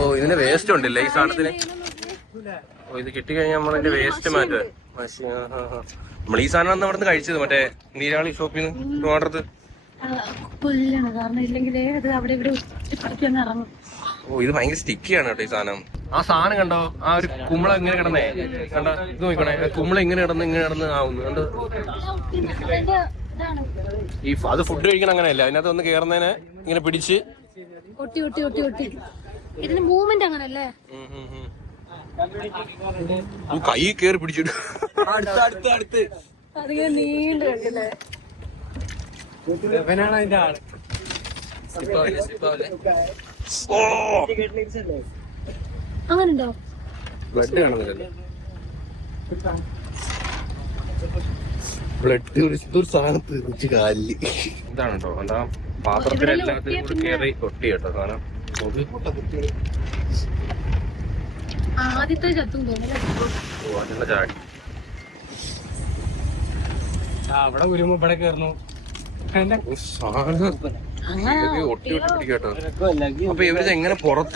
ഓ ഇതിന്റെ വേസ്റ്റ് ഉണ്ടല്ലേ ഈ സാധനത്തിന്. ഓ ഇത് കിട്ടിക്കഴിഞ്ഞാൽ നമ്മളിന്റെ വേസ്റ്റ് മാറ്റുക. നമ്മൾ ഈ സാധനം അവിടെ നിന്ന് കഴിച്ചത് മറ്റേ നീരാളി ഷോപ്പിൽ നിന്ന് ഓർഡർ. ഓ ഇത് ഭയങ്കര സ്റ്റിക്കിയാണ് കേട്ടോ ഈ സാധനം. ആ സാധനം കണ്ടോ, ആ ഒരു കുമ്പള ഇങ്ങനെ കിടന്നേ കണ്ടോ, ഇത് നോക്കണേ, കുമ്പള ഇങ്ങനെ കിടന്ന് ആവുന്നു കണ്ട്. ഈ അത് ഫുഡ് കഴിക്കണം അങ്ങനെയല്ല, അതിനകത്ത് ഒന്ന് കേറുന്നതിന് ഇങ്ങനെ പിടിച്ച് ഇതിന് മൂവ്മെന്റ് അങ്ങനല്ലേ, കൈ കേറി പിടിച്ചിട്ട് അതിങ്ങനെ നീണ്ടു കിടക്കല്ലേ. അതിന്റെ ആള് അങ്ങനുണ്ടോ? ബ്ലഡ് കാണുന്നില്ലല്ലോ. ബ്ലഡ് ഒരു സാധനത്ത് വെച്ച് കാലില് ഇതാണ് കേട്ടോ. എന്താ പാത്രത്തിലെല്ലാത്തിനും കൂടി കേറി കൊട്ടി കേട്ടോ സാധനം. ആദ്യത്തെ ചത്തും തോന്നുന്നു. ചാടി അവിടെ വരുമ്പോ ഇവിടെ കയറുന്നു സാധനം ഒട്ടി ഒട്ടി പിടിക്കട്ടോ. അപ്പൊ ഇവരിത് എങ്ങനെ പുറത്ത്